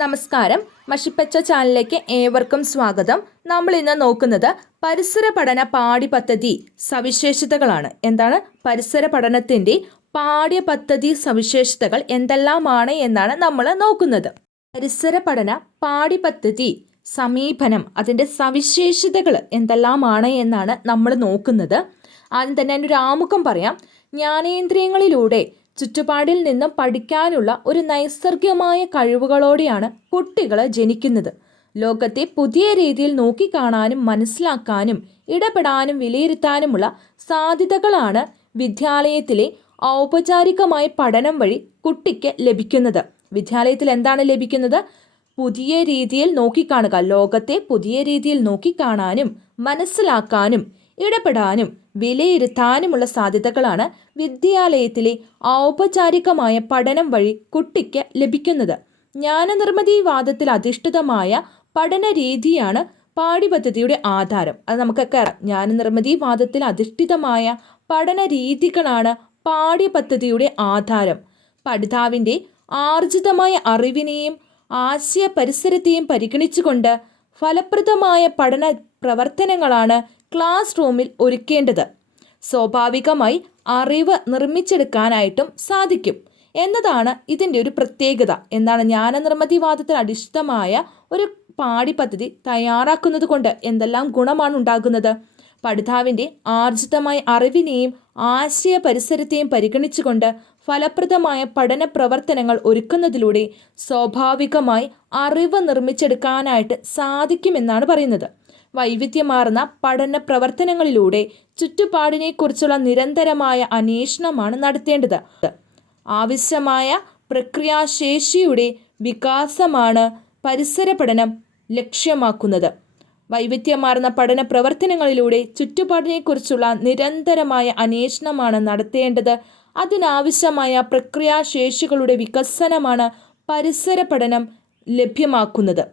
നമസ്കാരം. മഷിപ്പച്ച ചാനലിലേക്ക് ഏവർക്കും സ്വാഗതം. നമ്മൾ ഇന്ന് നോക്കുന്നത് പരിസര പഠന പാഠ്യപദ്ധതി സവിശേഷതകളാണ്. എന്താണ് പരിസര പഠനത്തിൻ്റെ പാഠ്യപദ്ധതി സവിശേഷതകൾ എന്തെല്ലാമാണ് എന്നാണ് നമ്മൾ നോക്കുന്നത്. പരിസര പഠന പാഠ്യപദ്ധതി സമീപനം അതിൻ്റെ സവിശേഷതകൾ എന്തെല്ലാമാണ് എന്നാണ് നമ്മൾ നോക്കുന്നത്. ആദ്യം തന്നെ ഒരു ആമുഖം പറയാം. ജ്ഞാനേന്ദ്രിയങ്ങളിലൂടെ ചുറ്റുപാടിൽ നിന്നും പഠിക്കാനുള്ള ഒരു നൈസർഗികമായ കഴിവുകളോടെയാണ് കുട്ടികൾ ജനിക്കുന്നത്. ലോകത്തെ പുതിയ രീതിയിൽ നോക്കിക്കാണാനും മനസ്സിലാക്കാനും ഇടപെടാനും വിലയിരുത്താനുമുള്ള സാധ്യതകളാണ് വിദ്യാലയത്തിലെ ഔപചാരികമായ പഠനം വഴി കുട്ടിക്ക് ലഭിക്കുന്നത്. വിദ്യാലയത്തിൽ എന്താണ് ലഭിക്കുന്നത്? പുതിയ രീതിയിൽ നോക്കിക്കാണുക. ലോകത്തെ പുതിയ രീതിയിൽ നോക്കിക്കാണാനും മനസ്സിലാക്കാനും ഇടപെടാനും വിലയിരുത്താനുമുള്ള സാധ്യതകളാണ് വിദ്യാലയത്തിലെ ഔപചാരികമായ പഠനം വഴി കുട്ടിക്ക് ലഭിക്കുന്നത്. ജ്ഞാനനിർമ്മിതിവാദത്തിൽ അധിഷ്ഠിതമായ പഠന രീതിയാണ് പാഠ്യപദ്ധതിയുടെ ആധാരം. അത് നമുക്കൊക്കെ അറിയാം. ജ്ഞാനനിർമ്മിതിവാദത്തിൽ അധിഷ്ഠിതമായ പഠന രീതികളാണ് പാഠ്യപദ്ധതിയുടെ ആധാരം. പഠിതാവിൻ്റെ ആർജിതമായ അറിവിനെയും ആശയ പരിസരത്തെയും പരിഗണിച്ചുകൊണ്ട് ഫലപ്രദമായ പഠന പ്രവർത്തനങ്ങളാണ് ക്ലാസ് റൂമിൽ ഒരുക്കേണ്ടത്. സ്വാഭാവികമായി അറിവ് നിർമ്മിച്ചെടുക്കാനായിട്ടും സാധിക്കും എന്നതാണ് ഇതിൻ്റെ ഒരു പ്രത്യേകത. എന്താണ് ജ്ഞാനനിർമ്മിതിവാദത്തിൽ അധിഷ്ഠിതമായ ഒരു പാഠ്യപദ്ധതി തയ്യാറാക്കുന്നത് കൊണ്ട് എന്തെല്ലാം ഗുണമാണ് ഉണ്ടാകുന്നത്? പഠിതാവിൻ്റെ ആർജിതമായ അറിവിനെയും ആശയ പരിസരത്തെയും പരിഗണിച്ചുകൊണ്ട് ഫലപ്രദമായ പഠന പ്രവർത്തനങ്ങൾ ഒരുക്കുന്നതിലൂടെ സ്വാഭാവികമായി അറിവ് നിർമ്മിച്ചെടുക്കാനായിട്ട് സാധിക്കുമെന്നാണ് പറയുന്നത്. വൈവിധ്യമാർന്ന പഠന പ്രവർത്തനങ്ങളിലൂടെ ചുറ്റുപാടിനെക്കുറിച്ചുള്ള നിരന്തരമായ അന്വേഷണമാണ് നടത്തേണ്ടത്. ആവശ്യമായ പ്രക്രിയാശേഷിയുടെ വികാസമാണ് പരിസര പഠനം ലക്ഷ്യമാക്കുന്നത്. വൈവിധ്യമാർന്ന പഠന പ്രവർത്തനങ്ങളിലൂടെ ചുറ്റുപാടിനെക്കുറിച്ചുള്ള നിരന്തരമായ അന്വേഷണമാണ് നടത്തേണ്ടത്. അതിനാവശ്യമായ പ്രക്രിയാശേഷികളുടെ വികസനമാണ് പരിസര പഠനം ലഭ്യമാക്കുന്നത്.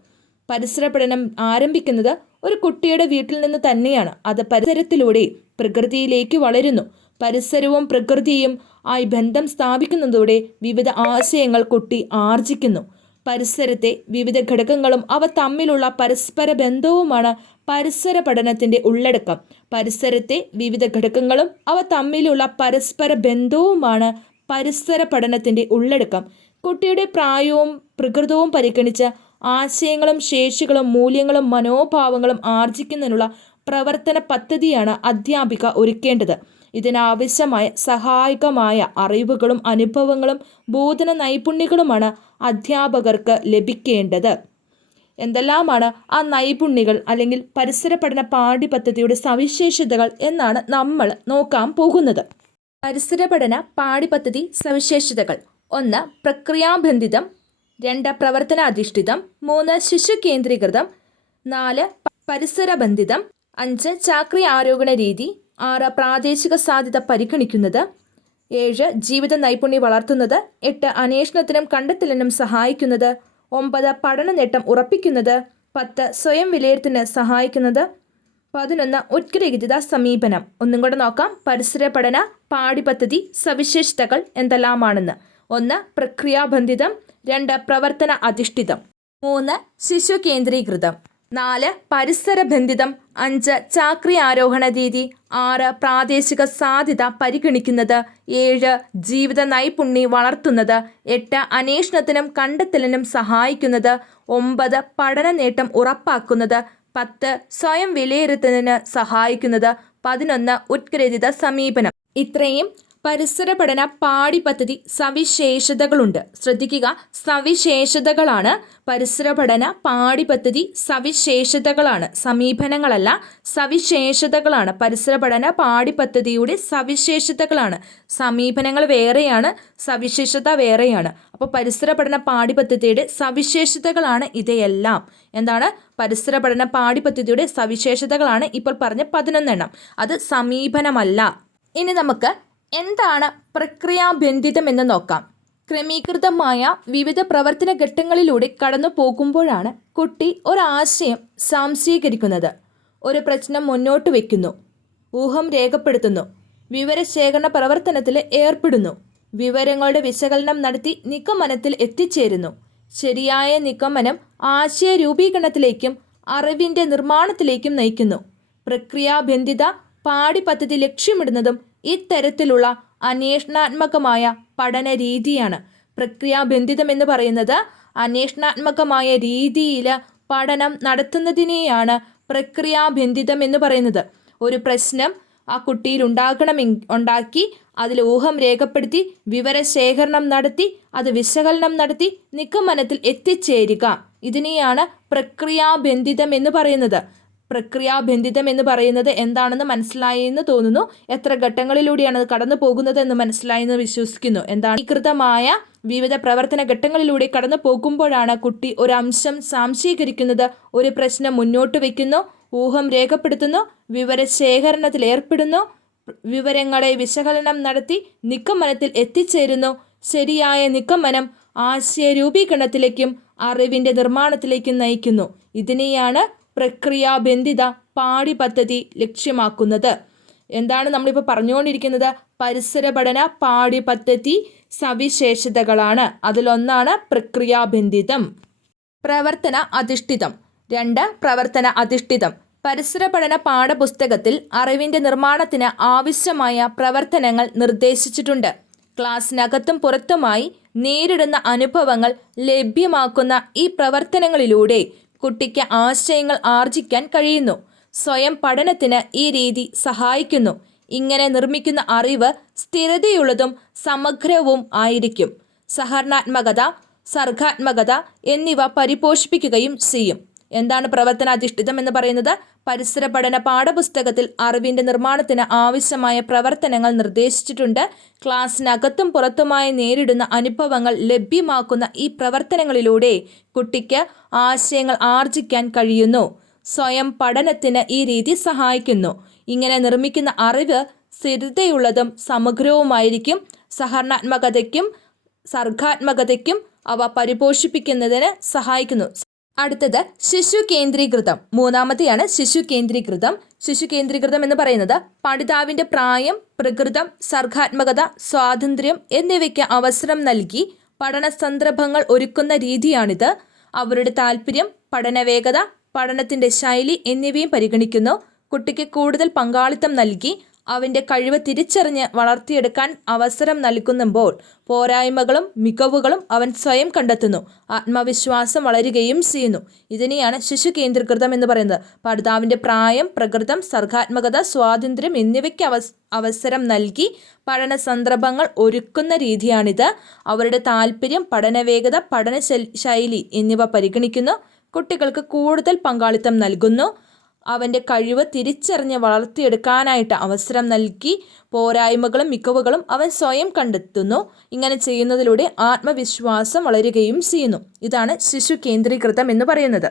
പരിസര പഠനം ആരംഭിക്കുന്നത് ഒരു കുട്ടിയുടെ വീട്ടിൽ നിന്ന് തന്നെയാണ്. അത് പരിസരത്തിലൂടെ പ്രകൃതിയിലേക്ക് വളരുന്നു. പരിസരവും പ്രകൃതിയും ആയി ബന്ധം സ്ഥാപിക്കുന്നതോടെ വിവിധ ആശയങ്ങൾ കുട്ടി ആർജിക്കുന്നു. പരിസരത്തെ വിവിധ ഘടകങ്ങളും അവ തമ്മിലുള്ള പരസ്പര ബന്ധവുമാണ് പരിസര പഠനത്തിൻ്റെ ഉള്ളടക്കം. പരിസരത്തെ വിവിധ ഘടകങ്ങളും അവ തമ്മിലുള്ള പരസ്പര ബന്ധവുമാണ് പരിസര പഠനത്തിൻ്റെ ഉള്ളടക്കം. കുട്ടിയുടെ പ്രായവും പ്രകൃതവും പരിഗണിച്ച് ആശയങ്ങളും ശേഷികളും മൂല്യങ്ങളും മനോഭാവങ്ങളും ആർജിക്കുന്നതിനുള്ള പ്രവർത്തന പദ്ധതിയാണ് അധ്യാപിക ഒരുക്കേണ്ടത്. ഇതിനാവശ്യമായ സഹായകമായ അറിവുകളും അനുഭവങ്ങളും ബോധന നൈപുണ്യങ്ങളുമാണ് അധ്യാപകർക്ക് ലഭിക്കേണ്ടത്. എന്തെല്ലാമാണ് ആ നൈപുണ്യങ്ങൾ അല്ലെങ്കിൽ പരിസര പഠന പാഠ്യപദ്ധതിയുടെ സവിശേഷതകൾ എന്നാണ് നമ്മൾ നോക്കാൻ പോകുന്നത്. പരിസര പഠന പാഠ്യപദ്ധതി സവിശേഷതകൾ: 1. പ്രക്രിയാബന്ധിതം. 2. പ്രവർത്തനാധിഷ്ഠിതം. 3. ശിശു കേന്ദ്രീകൃതം. 4. പരിസരബന്ധിതം. 5. ചാക്രി ആരോഹണ രീതി. 6. പ്രാദേശിക സാധ്യത പരിഗണിക്കുന്നത്. 7. ജീവിത നൈപുണ്യം വളർത്തുന്നത്. 8. അന്വേഷണത്തിനും കണ്ടെത്തലിനും സഹായിക്കുന്നത്. 9. പഠന നേട്ടം ഉറപ്പിക്കുന്നത്. 10. സ്വയം വിലയിരുത്തിന് സഹായിക്കുന്നത്. 11. ഉത്ഗ്രഹിത സമീപനം. ഒന്നും കൂടെ നോക്കാം. പരിസര പഠന പാഠ്യപദ്ധതി സവിശേഷതകൾ എന്തെല്ലാമാണെന്ന്. 1. പ്രക്രിയാബന്ധിതം. 2. പ്രവർത്തന അധിഷ്ഠിതം. 3. ശിശു കേന്ദ്രീകൃതം. 4. പരിസരബന്ധിതം. 5. ചാക്രി ആരോഹണ രീതി. 6. പ്രാദേശിക സാധ്യത പരിഗണിക്കുന്നത്. 7. ജീവിത നൈപുണ്യം വളർത്തുന്നത്. 8. അന്വേഷണത്തിനും കണ്ടെത്തലിനും സഹായിക്കുന്നത്. 9. പഠന നേട്ടം ഉറപ്പാക്കുന്നത്. 10. സ്വയം വിലയിരുത്തുന്നതിന് സഹായിക്കുന്നത്. 11. ഉത്ഗ്രഥിത സമീപനം. ഇത്രയും പരിസര പഠന പാഠ്യപദ്ധതി സവിശേഷതകളുണ്ട്. ശ്രദ്ധിക്കുക, സവിശേഷതകളാണ്. പരിസര പഠന പാഠ്യപദ്ധതി സവിശേഷതകളാണ്, സമീപനങ്ങളല്ല, സവിശേഷതകളാണ്. പരിസര പഠന പാഠ്യപദ്ധതിയുടെ സവിശേഷതകളാണ്. സമീപനങ്ങൾ വേറെയാണ്, സവിശേഷത വേറെയാണ്. അപ്പോൾ പരിസര പഠന പാഠ്യപദ്ധതിയുടെ സവിശേഷതകളാണ് ഇവയെല്ലാം. എന്താണ്? പരിസര പഠന പാഠ്യപദ്ധതിയുടെ സവിശേഷതകളാണ് ഇപ്പോൾ പറഞ്ഞ 11 എണ്ണം. അത് സമീപനമല്ല. ഇനി നമുക്ക് എന്താണ് പ്രക്രിയാബന്ധിതം എന്ന് നോക്കാം. ക്രമീകൃതമായ വിവിധ പ്രവർത്തന ഘട്ടങ്ങളിലൂടെ കടന്നു പോകുമ്പോഴാണ് കുട്ടി ഒരാശയം സ്വാംശീകരിക്കുന്നത്. ഒരു പ്രശ്നം മുന്നോട്ട് വയ്ക്കുന്നു, ഊഹം രേഖപ്പെടുത്തുന്നു, വിവരശേഖരണ പ്രവർത്തനത്തിൽ ഏർപ്പെടുന്നു, വിവരങ്ങളുടെ വിശകലനം നടത്തി നിഗമനത്തിൽ എത്തിച്ചേരുന്നു. ശരിയായ നിഗമനം ആശയ രൂപീകരണത്തിലേക്കും അറിവിൻ്റെ നിർമ്മാണത്തിലേക്കും നയിക്കുന്നു. പ്രക്രിയാബന്ധിത പാഠ്യപദ്ധതി ലക്ഷ്യമിടുന്നതും ഇത്തരത്തിലുള്ള അന്വേഷണാത്മകമായ പഠന രീതിയാണ്. പ്രക്രിയാബന്ധിതം എന്ന് പറയുന്നത് അന്വേഷണാത്മകമായ രീതിയിൽ പഠനം നടത്തുന്നതിനെയാണ് പ്രക്രിയാബന്ധിതം എന്ന് പറയുന്നത്. ഒരു പ്രശ്നം ആ കുട്ടിയിൽ ഉണ്ടാക്കി അതിൽ ഊഹം രേഖപ്പെടുത്തി വിവരശേഖരണം നടത്തി അത് വിശകലനം നടത്തി നിഗമനത്തിൽ എത്തിച്ചേരുക, ഇതിനെയാണ് പ്രക്രിയാബന്ധിതം എന്ന് പറയുന്നത്. പ്രക്രിയാബന്ധിതം എന്ന് പറയുന്നത് എന്താണെന്ന് മനസ്സിലായി എന്ന് തോന്നുന്നു. എത്ര ഘട്ടങ്ങളിലൂടെയാണ് അത് കടന്നു പോകുന്നത് എന്ന് മനസ്സിലായി എന്ന് വിശ്വസിക്കുന്നു. ഏകീകൃതമായ വിവിധ പ്രവർത്തന ഘട്ടങ്ങളിലൂടെ കടന്നു പോകുമ്പോഴാണ് കുട്ടി ഒരു അംശം സാംശീകരിക്കുന്നത്, ഒരു പ്രശ്നം മുന്നോട്ട് വയ്ക്കുന്നു, ഊഹം രേഖപ്പെടുത്തുന്നു, വിവരശേഖരണത്തിൽ ഏർപ്പെടുന്നു, വിവരങ്ങളെ വിശകലനം നടത്തി നിഗമനത്തിൽ എത്തിച്ചേരുന്നു. ശരിയായ നിഗമനം ആശയ രൂപീകരണത്തിലേക്കും അറിവിൻ്റെ നിർമ്മാണത്തിലേക്കും നയിക്കുന്നു. ഇതിനെയാണ് പ്രക്രിയാബന്ധിത പാഠ്യപദ്ധതി ലക്ഷ്യമാക്കുന്നത്. എന്താണ് നമ്മളിപ്പോൾ പറഞ്ഞുകൊണ്ടിരിക്കുന്നത്? പരിസര പഠന പാഠ്യപദ്ധതി സവിശേഷതകളാണ്. അതിലൊന്നാണ് പ്രക്രിയാബന്ധിതം. പ്രവർത്തന അധിഷ്ഠിതം. 2. പ്രവർത്തന അധിഷ്ഠിതം. പരിസര പഠന പാഠപുസ്തകത്തിൽ അറിവിൻ്റെ നിർമ്മാണത്തിന് ആവശ്യമായ പ്രവർത്തനങ്ങൾ നിർദ്ദേശിച്ചിട്ടുണ്ട്. ക്ലാസ്സിനകത്തും പുറത്തുമായി നേരിടുന്ന അനുഭവങ്ങൾ ലഭ്യമാക്കുന്ന ഈ പ്രവർത്തനങ്ങളിലൂടെ കുട്ടിക്ക് ആശയങ്ങൾ ആർജിക്കാൻ കഴിയുന്നു. സ്വയം പഠനത്തിന് ഈ രീതി സഹായിക്കുന്നു. ഇങ്ങനെ നിർമ്മിക്കുന്ന അറിവ് സ്ഥിരതയുള്ളതും സമഗ്രവും ആയിരിക്കും. സഹകരണാത്മകത, സർഗാത്മകത എന്നിവ പരിപോഷിപ്പിക്കുകയും ചെയ്യും. എന്താണ് പ്രവർത്തനാധിഷ്ഠിതം എന്ന് പറയുന്നത്? പരിസര പഠന പാഠപുസ്തകത്തിൽ അറിവിൻ്റെ നിർമ്മാണത്തിന് ആവശ്യമായ പ്രവർത്തനങ്ങൾ നിർദ്ദേശിച്ചിട്ടുണ്ട്. ക്ലാസ്സിനകത്തും പുറത്തുമായി നേരിടുന്ന അനുഭവങ്ങൾ ലഭ്യമാക്കുന്ന ഈ പ്രവർത്തനങ്ങളിലൂടെ കുട്ടിക്ക് ആശയങ്ങൾ ആർജിക്കാൻ കഴിയുന്നു. സ്വയം പഠനത്തിന് ഈ രീതി സഹായിക്കുന്നു. ഇങ്ങനെ നിർമ്മിക്കുന്ന അറിവ് സ്ഥിരതയുള്ളതും സമഗ്രവുമായിരിക്കും. സഹകരണാത്മകതയ്ക്കും സർഗാത്മകതയ്ക്കും അവ പരിപോഷിപ്പിക്കുന്നതിന് സഹായിക്കുന്നു. അടുത്തത് ശിശു കേന്ദ്രീകൃതം. 3-ാമത്തെയാണ് ശിശു കേന്ദ്രീകൃതം. ശിശു കേന്ദ്രീകൃതം എന്ന് പറയുന്നത് പഠിതാവിൻ്റെ പ്രായം, പ്രകൃതം, സർഗാത്മകത, സ്വാതന്ത്ര്യം എന്നിവയ്ക്ക് അവസരം നൽകി പഠന സന്ദർഭങ്ങൾ ഒരുക്കുന്ന രീതിയാണിത്. അവരുടെ താല്പര്യം, പഠനവേഗത, പഠനത്തിൻ്റെ ശൈലി എന്നിവയും പരിഗണിക്കുന്നു. കുട്ടിക്ക് കൂടുതൽ പങ്കാളിത്തം നൽകി അവൻ്റെ കഴിവ് തിരിച്ചറിഞ്ഞ് വളർത്തിയെടുക്കാൻ അവസരം നൽകുമ്പോൾ പോരായ്മകളും മികവുകളും അവൻ സ്വയം കണ്ടെത്തുന്നു. ആത്മവിശ്വാസം വളരുകയും ചെയ്യുന്നു. ഇതിനെയാണ് ശിശു കേന്ദ്രീകൃതം എന്ന് പറയുന്നത്. പഠിതാവിൻ്റെ പ്രായം, പ്രകൃതം, സർഗാത്മകത, സ്വാതന്ത്ര്യം എന്നിവയ്ക്ക് അവസരം നൽകി പഠന സന്ദർഭങ്ങൾ ഒരുക്കുന്ന രീതിയാണിത്. അവരുടെ താല്പര്യം, പഠനവേഗത, പഠന ശൈലി എന്നിവ പരിഗണിക്കുന്നു. കുട്ടികൾക്ക് കൂടുതൽ പങ്കാളിത്തം നൽകുന്നു. അവൻ്റെ കഴിവ് തിരിച്ചറിഞ്ഞ് വളർത്തിയെടുക്കാനായിട്ട് അവസരം നൽകി പോരായ്മകളും മികവുകളും അവൻ സ്വയം കണ്ടെത്തുന്നു. ഇങ്ങനെ ചെയ്യുന്നതിലൂടെ ആത്മവിശ്വാസം വളരുകയും ചെയ്യുന്നു. ഇതാണ് ശിശു കേന്ദ്രീകൃതം എന്ന് പറയുന്നത്.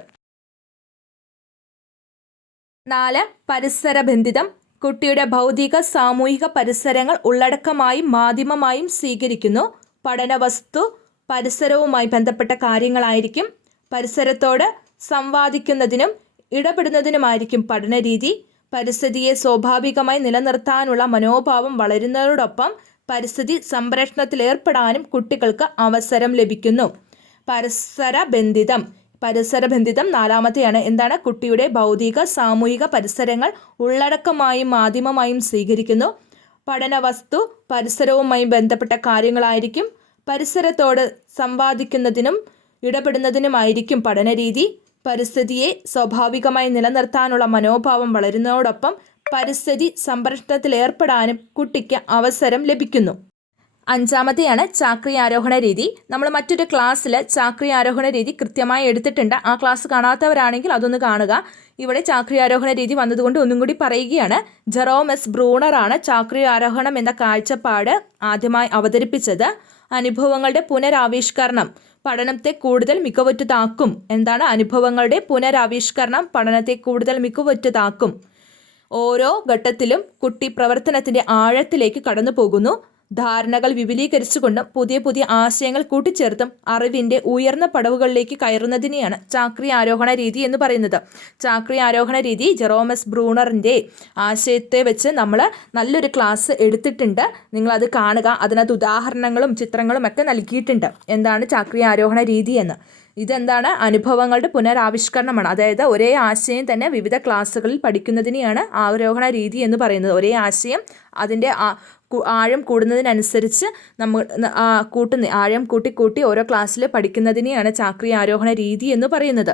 4. പരിസരബന്ധിതം. കുട്ടിയുടെ ഭൗതിക സാമൂഹിക പരിസരങ്ങൾ ഉള്ളടക്കമായും മാധ്യമമായും സ്വീകരിക്കുന്നു. പഠനവസ്തു പരിസരവുമായി ബന്ധപ്പെട്ട കാര്യങ്ങളായിരിക്കും. പരിസരത്തോട് സംവാദിക്കുന്നതിനും ഇടപെടുന്നതിനുമായിരിക്കും പഠനരീതി. പരിസ്ഥിതിയെ സ്വാഭാവികമായി നിലനിർത്താനുള്ള മനോഭാവം വളരുന്നതോടൊപ്പം പരിസ്ഥിതി സംരക്ഷണത്തിലേർപ്പെടാനും കുട്ടികൾക്ക് അവസരം ലഭിക്കുന്നു. പരിസരബന്ധിതം. 4-ാമത്തെയാണ്. എന്താണ്? കുട്ടിയുടെ ഭൗതിക സാമൂഹിക പരിസരങ്ങൾ ഉള്ളടക്കമായും മാധ്യമമായും സ്വീകരിക്കുന്നു. പഠനവസ്തു പരിസരവുമായി ബന്ധപ്പെട്ട കാര്യങ്ങളായിരിക്കും. പരിസരത്തോട് സംവാദിക്കുന്നതിനും ഇടപെടുന്നതിനുമായിരിക്കും പഠനരീതി. പരിസ്ഥിതിയെ സ്വാഭാവികമായി നിലനിർത്താനുള്ള മനോഭാവം വളരുന്നതോടൊപ്പം പരിസ്ഥിതി സംരക്ഷണത്തിലേർപ്പെടാനും കുട്ടിക്ക് അവസരം ലഭിക്കുന്നു. 5-ാമത്തെയാണ് ചാക്രി ആരോഹണ രീതി. നമ്മൾ മറ്റൊരു ക്ലാസ്സിൽ ചാക്രി ആരോഹണ രീതി കൃത്യമായി എടുത്തിട്ടുണ്ട്. ആ ക്ലാസ് കാണാത്തവരാണെങ്കിൽ അതൊന്ന് കാണുക. ഇവിടെ ചാക്രി ആരോഹണ രീതി വന്നതുകൊണ്ട് ഒന്നും കൂടി പറയുകയാണ്. ജെറോം എസ് ബ്രൂണറാണ് ചാക്രി ആരോഹണം എന്ന കാഴ്ചപ്പാട് ആദ്യമായി അവതരിപ്പിച്ചത്. അനുഭവങ്ങളുടെ പുനരാവിഷ്കരണം പഠനത്തെ കൂടുതൽ മികവുറ്റതാക്കും. എന്താണ്? അനുഭവങ്ങളുടെ പുനരാവിഷ്കരണം പഠനത്തെ കൂടുതൽ മികവുറ്റതാക്കും. ഓരോ ഘട്ടത്തിലും കുട്ടി പ്രവർത്തനത്തിൻ്റെ ആഴത്തിലേക്ക് കടന്നു പോകുന്നു. ധാരണകൾ വിപുലീകരിച്ചുകൊണ്ടും പുതിയ പുതിയ ആശയങ്ങൾ കൂട്ടിച്ചേർത്തും അറിവിൻ്റെ ഉയർന്ന പടവുകളിലേക്ക് കയറുന്നതിനെയാണ് ചാക്രി ആരോഹണ രീതി എന്ന് പറയുന്നത്. ചാക്രി ആരോഹണ രീതി ജെറോമസ് ബ്രൂണറിൻ്റെ ആശയത്തെ വെച്ച് നമ്മൾ നല്ലൊരു ക്ലാസ് എടുത്തിട്ടുണ്ട്. നിങ്ങളത് കാണുക. അതിനകത്ത് ഉദാഹരണങ്ങളും ചിത്രങ്ങളും ഒക്കെ നൽകിയിട്ടുണ്ട് എന്താണ് ചാക്രി ആരോഹണ രീതി എന്ന്. ഇതെന്താണ്? അനുഭവങ്ങളുടെ പുനരാവിഷ്കരണമാണ്. അതായത് ഒരേ ആശയം തന്നെ വിവിധ ക്ലാസ്സുകളിൽ പഠിക്കുന്നതിനെയാണ് ആരോഹണ രീതി എന്ന് പറയുന്നത്. ഒരേ ആശയം അതിൻ്റെ ആഴം കൂടുന്നതിനനുസരിച്ച് നമ്മൾ ആഴം കൂട്ടി ഓരോ ക്ലാസ്സിൽ പഠിക്കുന്നതിനെയാണ് ചാക്രി ആരോഹണ രീതി എന്ന് പറയുന്നത്.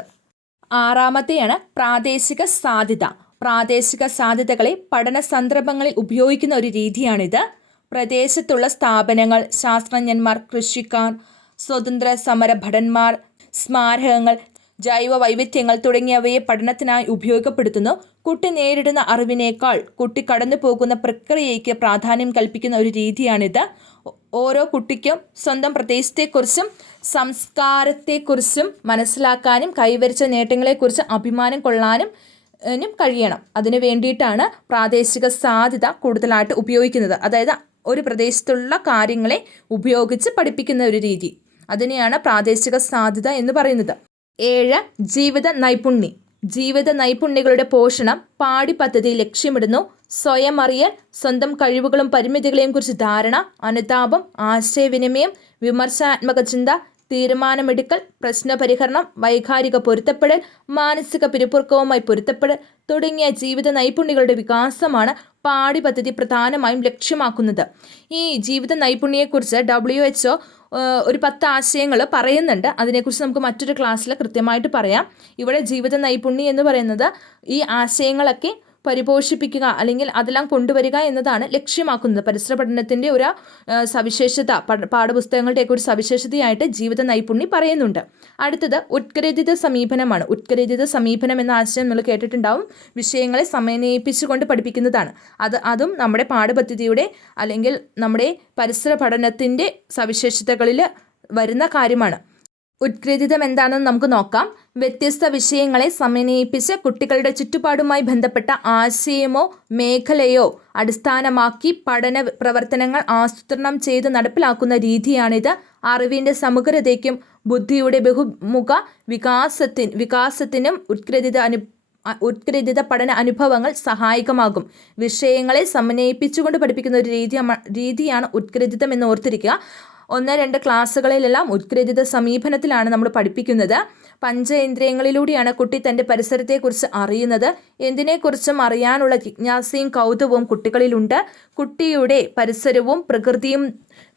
ആറാമത്തെയാണ് പ്രാദേശിക സാധ്യത. പ്രാദേശിക സാധ്യതകളെ പഠന സന്ദർഭങ്ങളിൽ ഉപയോഗിക്കുന്ന ഒരു രീതിയാണിത്. പ്രദേശത്തുള്ള സ്ഥാപനങ്ങൾ, ശാസ്ത്രജ്ഞന്മാർ, കൃഷിക്കാർ, സ്വതന്ത്ര സമര ഭടന്മാർ, സ്മാരകങ്ങൾ, ജൈവ വൈവിധ്യങ്ങൾ തുടങ്ങിയവയെ പഠനത്തിനായി ഉപയോഗപ്പെടുത്തുന്നു. കുട്ടി നേരിടുന്ന അറിവിനേക്കാൾ കുട്ടി കടന്നു പോകുന്ന പ്രക്രിയയ്ക്ക് പ്രാധാന്യം കൽപ്പിക്കുന്ന ഒരു രീതിയാണിത്. ഓരോ കുട്ടിക്കും സ്വന്തം പ്രദേശത്തെക്കുറിച്ചും സംസ്കാരത്തെക്കുറിച്ചും മനസ്സിലാക്കാനും കൈവരിച്ച നേട്ടങ്ങളെക്കുറിച്ച് അഭിമാനം കൊള്ളാനും കഴിയണം. അതിനു വേണ്ടിയിട്ടാണ് പ്രാദേശിക സാധ്യത കൂടുതലായിട്ട് ഉപയോഗിക്കുന്നത്. അതായത് ഒരു പ്രദേശത്തുള്ള കാര്യങ്ങളെ ഉപയോഗിച്ച് പഠിപ്പിക്കുന്ന ഒരു രീതി, അതിനെയാണ് പ്രാദേശിക സാധ്യത എന്ന് പറയുന്നത്. 7. ജീവിത നൈപുണ്യം. ജീവിത നൈപുണ്യങ്ങളുടെ പോഷണം പാഠ്യപദ്ധതി ലക്ഷ്യമിടുന്നു. സ്വയം അറിയൽ, സ്വന്തം കഴിവുകളും പരിമിതികളെയും കുറിച്ച് ധാരണ, അനുതാപം, ആശയവിനിമയം, വിമർശനാത്മക ചിന്ത, തീരുമാനമെടുക്കൽ, പ്രശ്നപരിഹരണം, വൈകാരിക പൊരുത്തപ്പെടൽ, മാനസിക പിരിമുറുക്കവുമായി പൊരുത്തപ്പെടൽ തുടങ്ങിയ ജീവിത നൈപുണ്യങ്ങളുടെ വികാസമാണ് പാഠ്യപദ്ധതി പ്രധാനമായും ലക്ഷ്യമാക്കുന്നത്. ഈ ജീവിത നൈപുണ്യത്തെക്കുറിച്ച് WHO ഒരു 10 ആശയങ്ങൾ പറയുന്നുണ്ട്. അതിനെക്കുറിച്ച് നമുക്ക് മറ്റൊരു ക്ലാസ്സിൽ കൃത്യമായിട്ട് പറയാം. ഇവിടെ ജീവിത നൈപുണ്യം എന്ന് പറയുന്നത് ഈ ആശയങ്ങളൊക്കെ പരിപോഷിപ്പിക്കുക അല്ലെങ്കിൽ അതെല്ലാം കൊണ്ടുവരിക എന്നതാണ് ലക്ഷ്യമാക്കുന്നത്. പരിസര പഠനത്തിൻ്റെ ഒരു സവിശേഷത, പാഠപുസ്തകങ്ങളുടെയൊക്കെ ഒരു സവിശേഷതയായിട്ട് ജീവിത നൈപുണ്യം പറയുന്നുണ്ട്. അടുത്തത് ഉത്ഗ്രഥിത സമീപനമാണ്. ഉത്ഗ്രഥിത സമീപനം എന്ന ആശയം നിങ്ങൾ കേട്ടിട്ടുണ്ടാവും. വിഷയങ്ങളെ സമന്വയിപ്പിച്ചുകൊണ്ട് പഠിപ്പിക്കുന്നതാണ്. അതും നമ്മുടെ പാഠപദ്ധതിയുടെ അല്ലെങ്കിൽ നമ്മുടെ പരിസര പഠനത്തിൻ്റെ സവിശേഷതകളിൽ വരുന്ന കാര്യമാണ്. ഉത്ഗ്രഥിതം എന്താണെന്ന് നമുക്ക് നോക്കാം. വ്യത്യസ്ത വിഷയങ്ങളെ സമന്വയിപ്പിച്ച് കുട്ടികളുടെ ചുറ്റുപാടുമായി ബന്ധപ്പെട്ട ആശയമോ മേഖലയോ അടിസ്ഥാനമാക്കി പഠന പ്രവർത്തനങ്ങൾ ആസൂത്രണം ചെയ്ത് നടപ്പിലാക്കുന്ന രീതിയാണിത്. അറിവിൻ്റെ സമഗ്രതയ്ക്കും ബുദ്ധിയുടെ ബഹുമുഖ വികാസത്തിനും ഉത്ഗ്രഥിത പഠന അനുഭവങ്ങൾ സഹായകമാകും. വിഷയങ്ങളെ സമന്വയിപ്പിച്ചുകൊണ്ട് പഠിപ്പിക്കുന്ന ഒരു രീതിയാണ് ഉത്ഗ്രഥിതം എന്ന് ഓർത്തിരിക്കുക. 1-2 ക്ലാസ്സുകളിലെല്ലാം ഉത്ഗ്രഥിത സമീപനത്തിലാണ് നമ്മൾ പഠിപ്പിക്കുന്നത്. പഞ്ചേന്ദ്രിയങ്ങളിലൂടെയാണ് കുട്ടി തൻ്റെ പരിസരത്തെക്കുറിച്ച് അറിയുന്നത്. എന്തിനെക്കുറിച്ചും അറിയാനുള്ള ജിജ്ഞാസയും കൗതുകവും കുട്ടികളിലുണ്ട്. കുട്ടിയുടെ പരിസരവും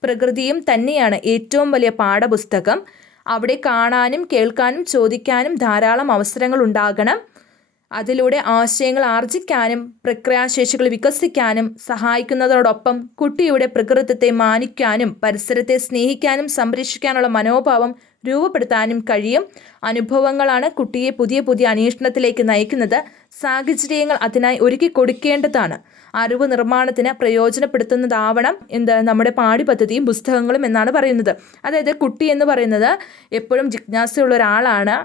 പ്രകൃതിയും തന്നെയാണ് ഏറ്റവും വലിയ പാഠപുസ്തകം. അവിടെ കാണാനും കേൾക്കാനും ചോദിക്കാനും ധാരാളം അവസരങ്ങൾ ഉണ്ടാകണം. അതിലൂടെ ആശയങ്ങൾ ആർജിക്കാനും പ്രക്രിയാശേഷികൾ വികസിക്കാനും സഹായിക്കുന്നതോടൊപ്പം കുട്ടിയുടെ പ്രകൃതത്തെ മാനിക്കാനും പരിസരത്തെ സ്നേഹിക്കാനും സംരക്ഷിക്കാനുള്ള മനോഭാവം രൂപപ്പെടുത്താനും കഴിയും. അനുഭവങ്ങളാണ് കുട്ടിയെ പുതിയ അന്വേഷണത്തിലേക്ക് നയിക്കുന്നത്. സാഹചര്യങ്ങൾ അതിനായി ഒരുക്കി കൊടുക്കേണ്ടതാണ്. അറിവ് നിർമ്മാണത്തിന് പ്രയോജനപ്പെടുത്തുന്നതാവണം നമ്മുടെ പാഠ്യപദ്ധതിയും പുസ്തകങ്ങളും എന്നാണ് പറയുന്നത്. അതായത് കുട്ടി എന്ന് പറയുന്നത് എപ്പോഴും ജിജ്ഞാസയുള്ള ഒരാളാണ്.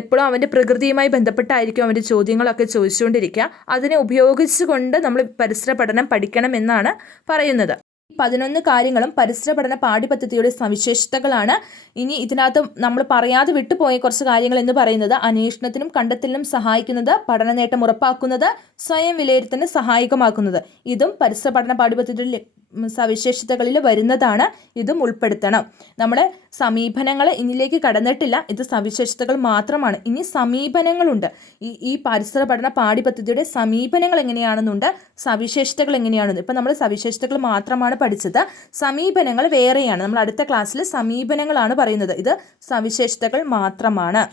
എപ്പോഴും അവൻ്റെ പ്രകൃതിയുമായി ബന്ധപ്പെട്ടായിരിക്കും അവൻ്റെ ചോദ്യങ്ങളൊക്കെ ചോദിച്ചുകൊണ്ടിരിക്കുക. അതിനെ ഉപയോഗിച്ചുകൊണ്ട് നമ്മൾ പരിസര പഠനം പഠിക്കണം എന്നാണ് പറയുന്നത്. 11 കാര്യങ്ങളും പരിസര പഠന പാഠ്യപദ്ധതിയുടെ സവിശേഷതകളാണ്. ഇനി ഇതിനകത്ത് നമ്മൾ പറയാതെ വിട്ടുപോയ കുറച്ച് കാര്യങ്ങൾ എന്ന് പറയുന്നത് അന്വേഷണത്തിനും കണ്ടെത്തലിനും സഹായിക്കുന്നത്, പഠന നേട്ടം ഉറപ്പാക്കുന്നത്, സ്വയം വിലയിരുത്തലിന് സഹായകമാക്കുന്നത്. ഇതും പരിസര പഠന പാഠ്യപദ്ധതിയുടെ സവിശേഷതകളിൽ വരുന്നതാണ്. ഇതും ഉൾപ്പെടുത്തണം. നമ്മുടെ സമീപനങ്ങൾ ഇനിയിലേക്ക് കടന്നിട്ടില്ല. ഇത് സവിശേഷതകൾ മാത്രമാണ്. ഇനി സമീപനങ്ങളുണ്ട്. ഈ പരിസര പഠന പാഠ്യപദ്ധതിയുടെ സമീപനങ്ങൾ എങ്ങനെയാണെന്നുണ്ട്, സവിശേഷതകൾ എങ്ങനെയാണെന്ന്. ഇപ്പം നമ്മൾ സവിശേഷതകൾ മാത്രമാണ് പഠിച്ചത്. സമീപനങ്ങൾ വേറെയാണ്. നമ്മൾ അടുത്ത ക്ലാസ്സിൽ സമീപനങ്ങളാണ് പറയുന്നത്. ഇത് സവിശേഷതകൾ മാത്രമാണ്.